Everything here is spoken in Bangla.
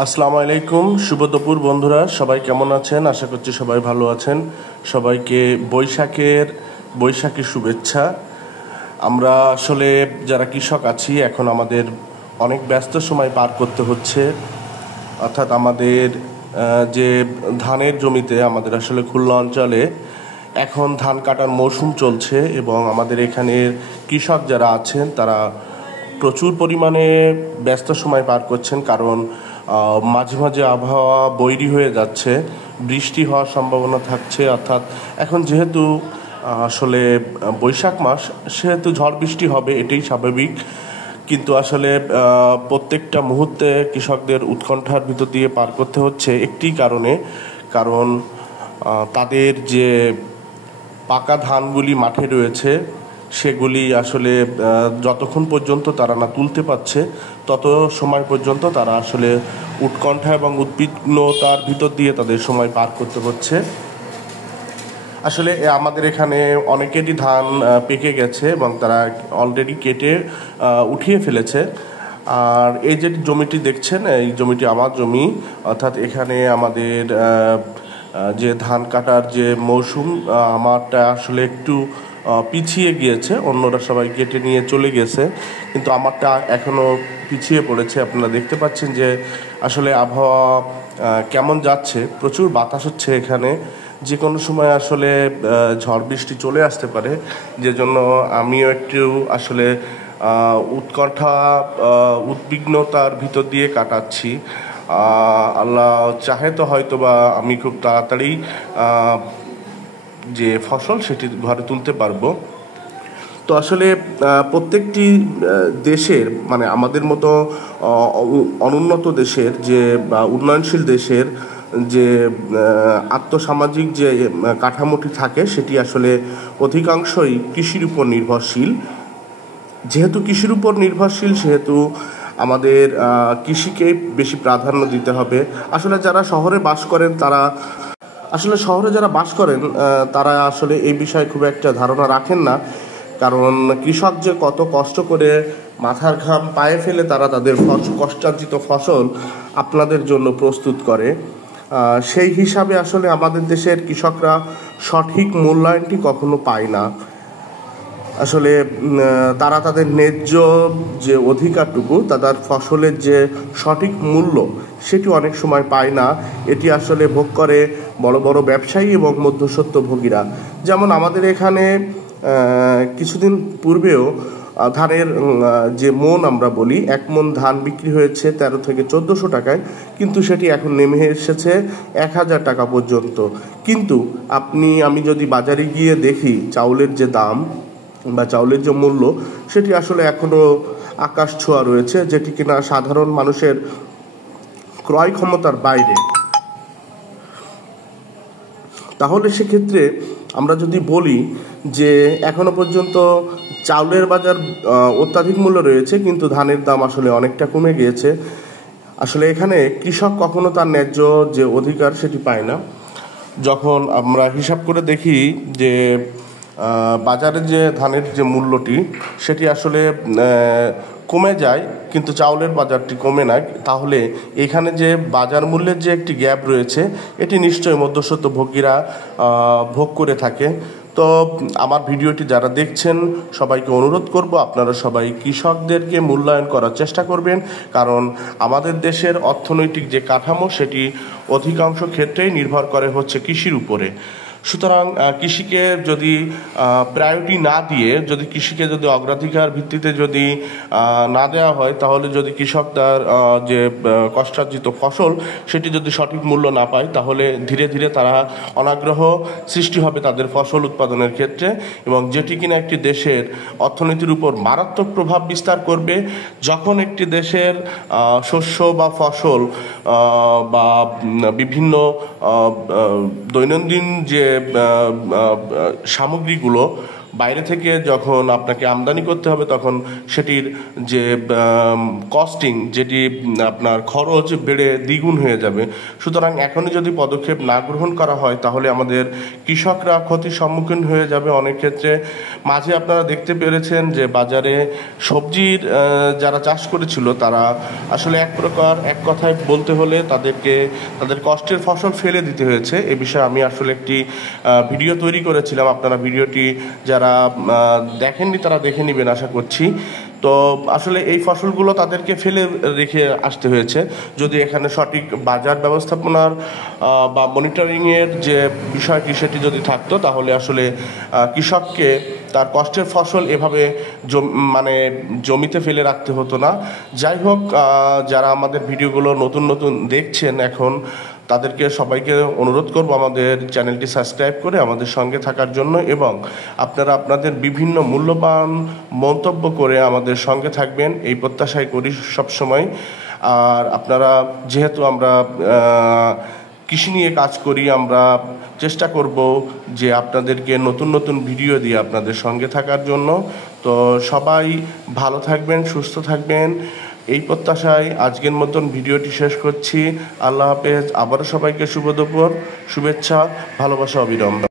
আসসালামু আলাইকুম, শুভ দুপুর বন্ধুরা। সবাই কেমন আছেন? আশা করছি সবাই ভালো আছেন। সবাইকে বৈশাখী শুভেচ্ছা। আমরা আসলে যারা কৃষক আছি, এখন আমাদের অনেক ব্যস্ত সময় পার করতে হচ্ছে। অর্থাৎ আমাদের যে ধানের জমিতে, আমাদের আসলে খুলনা অঞ্চলে এখন ধান কাটার মৌসুম চলছে এবং আমাদের এখানের কৃষক যারা আছেন তারা প্রচুর পরিমাণে ব্যস্ত সময় পার করছেন। কারণ মাঝে মাঝে আবহাওয়া বৈরী হয়ে যাচ্ছে, বৃষ্টি হওয়ার সম্ভাবনা থাকছে। অর্থাৎ এখন যেহেতু আসলে বৈশাখ মাস, সেহেতু ঝড় বৃষ্টি হবে, এটাই স্বাভাবিক। কিন্তু আসলে প্রত্যেকটা মুহূর্তে কৃষকদের উৎকণ্ঠার ভিতর দিয়ে পার করতে হচ্ছে একটি কারণ তাদের যে পাকা ধানগুলি মাঠে রয়েছে, সেগুলি আসলে যতক্ষণ পর্যন্ত তারা না তুলতে পারছে, তত সময় পর্যন্ত তারা আসলে উৎকণ্ঠা এবং উদ্বিগ্নতার ভিতর দিয়ে তাদের সময় পার করতে হচ্ছে। আসলে আমাদের এখানে অনেকেরই ধান পেকে গেছে এবং তারা অলরেডি কেটে উঠিয়ে ফেলেছে। আর এই যে জমিটি দেখছেন, এই জমিটি আমার জমি। অর্থাৎ এখানে আমাদের যে ধান কাটার যে মৌসুম, আমারটা আসলে একটু পিছিয়ে গিয়েছে। অন্যরা সবাই কেটে নিয়ে চলে গেছে, কিন্তু আমারটা এখনও পিছিয়ে পড়েছে। আপনারা দেখতে পাচ্ছেন যে আসলে আবহাওয়া কেমন যাচ্ছে। প্রচুর বাতাস হচ্ছে এখানে, যে কোনো সময় আসলে ঝড় বৃষ্টি চলে আসতে পারে। যে জন্য আমিও একটু আসলে উৎকণ্ঠা, উদ্বিগ্নতার ভিতর দিয়ে কাটাচ্ছি। আল্লাহ চাহে তো হয়তো বা আমি খুব তাড়াতাড়ি যে ফসল সেটি ঘরে তুলতে পারবো। তো আসলে প্রত্যেকটি দেশের, মানে আমাদের মতো অনুন্নত দেশের যে বা উন্নয়নশীল দেশের যে আর্থসামাজিক যে কাঠামোটি থাকে, সেটি আসলে অধিকাংশই কৃষির উপর নির্ভরশীল। যেহেতু কৃষির উপর নির্ভরশীল, সেহেতু আমাদের কৃষিকে বেশি প্রাধান্য দিতে হবে। আসলে যারা শহরে বাস করেন তারা আসলে এই বিষয়ে খুব একটা ধারণা রাখেন না। কারণ কৃষক যে কত কষ্ট করে মাথার ঘাম পায়ে ফেলে তারা তাদের কষ্টার্জিত ফসল আপনাদের জন্য প্রস্তুত করে, সেই হিসাবে আসলে আমাদের দেশের কৃষকরা সঠিক মূল্যায়নটি কখনো পায় না। আসলে তারা তাদের ন্যায্য যে অধিকারটুকু, তাদের ফসলের যে সঠিক মূল্য, সেটি অনেক সময় পায় না। এটি আসলে ভোগ করে বড় বড় ব্যবসায়ী এবং মধ্যস্বত্বভোগীরা। যেমন আমাদের এখানে কিছুদিন পূর্বেও ধানের যে মন আমরা বলি, 1 মণ ধান বিক্রি হয়েছে 13 থেকে 1400 টাকায়, কিন্তু সেটি এখন নেমে এসেছে 1000 টাকা পর্যন্ত। কিন্তু আমি যদি বাজারে গিয়ে দেখি চাউলের যে দাম বা চাউলের যে মূল্য, সেটি আসলে এখনও আকাশ ছোঁয়া রয়েছে, যেটি কিনা সাধারণ মানুষের ক্রয় ক্ষমতার বাইরে। তাহলে সেক্ষেত্রে আমরা যদি বলি যে এখনো পর্যন্ত চাউলের বাজার অত্যাধিক মূল্য রয়েছে, কিন্তু ধানের দাম আসলে অনেকটা কমে গিয়েছে। আসলে এখানে কৃষক কখনো তার ন্যায্য যে অধিকার সেটি পায় না। যখন আমরা হিসাব করে দেখি যে বাজারে যে ধানের যে মূল্যটি, সেটি আসলে কমে যায়, কিন্তু চাউলের বাজারটি কমে না, তাহলে এখানে যে বাজার মূল্যের যে একটি গ্যাপ রয়েছে, এটি নিশ্চয়ই মধ্যস্বত্বভোগীরা ভোগ করে থাকে। তো আমার ভিডিওটি যারা দেখছেন, সবাইকে অনুরোধ করব, আপনারা সবাই কৃষকদেরকে মূল্যায়ন করার চেষ্টা করবেন। কারণ আমাদের দেশের অর্থনৈতিক যে কাঠামো, সেটি অধিকাংশ ক্ষেত্রেই নির্ভর করে হচ্ছে কৃষির উপরে। সুতরাং কৃষিকে যদি প্রায়োরিটি না দিয়ে, যদি কৃষিকে যদি অগ্রাধিকার ভিত্তিতে যদি না দেওয়া হয়, তাহলে যদি কৃষক তার যে কষ্টার্জিত ফসল সেটি যদি সঠিক মূল্য না পায়, তাহলে ধীরে ধীরে তারা অনাগ্রহ সৃষ্টি হবে তাদের ফসল উৎপাদনের ক্ষেত্রে, এবং যেটি কিনা একটি দেশের অর্থনীতির উপর মারাত্মক প্রভাব বিস্তার করবে। যখন একটি দেশের শস্য বা ফসল বা বিভিন্ন দৈনন্দিন যে সামগ্রীগুলো বাইরে থেকে যখন আপনাকে আমদানি করতে হবে তখন সেটির যে কস্টিং, যেটি আপনার খরচ বেড়ে দ্বিগুণ হয়ে যাবে। সুতরাং এখনই যদি পদক্ষেপ না গ্রহণ করা হয় তাহলে আমাদের কৃষকরা ক্ষতির সম্মুখীন হয়ে যাবে। অনেক ক্ষেত্রে মাঝে আপনারা দেখতে পেরেছেন যে বাজারে সবজির যারা চাষ করেছিল তারা আসলে এক প্রকার, এক কথায় বলতে হলে তাদেরকে তাদের কষ্টের ফসল ফেলে দিতে হয়েছে। এ বিষয়ে আমি আসলে একটি ভিডিও তৈরি করেছিলাম, আপনারা ভিডিওটি যারা দেখেননি তারা দেখে নেবেন আশা করছি। তো আসলে এই ফসলগুলো তাদেরকে ফেলে রেখে আসতে হয়েছে। যদি এখানে সঠিক বাজার ব্যবস্থাপনার বা মনিটরিংয়ের যে বিষয়টি সেটি যদি থাকতো তাহলে আসলে কৃষককে তার কষ্টের ফসল এভাবে মানে জমিতে ফেলে রাখতে হতো না। যাই হোক, যারা আমাদের ভিডিওগুলো নতুন নতুন দেখছেন এখন, তাদেরকে সবাইকে অনুরোধ করব আমাদের চ্যানেলটি সাবস্ক্রাইব করে আমাদের সঙ্গে থাকার জন্য, এবং আপনারা আপনাদের বিভিন্ন মূল্যবান মন্তব্য করে আমাদের সঙ্গে থাকবেন এই প্রত্যাশাই করি সবসময়। আর আপনারা, যেহেতু আমরা কৃষি নিয়ে কাজ করি, আমরা চেষ্টা করব যে আপনাদেরকে নতুন নতুন ভিডিও দিয়ে আপনাদের সঙ্গে থাকার জন্য। তো সবাই ভালো থাকবেন, সুস্থ থাকবেন, এই প্রত্যাশায় আজকের মতন ভিডিওটি শেষ করছি। আল্লাহ হাফেজ। আবারও সবাইকে শুভ দুপুর, শুভেচ্ছা, ভালোবাসা অবিরাম।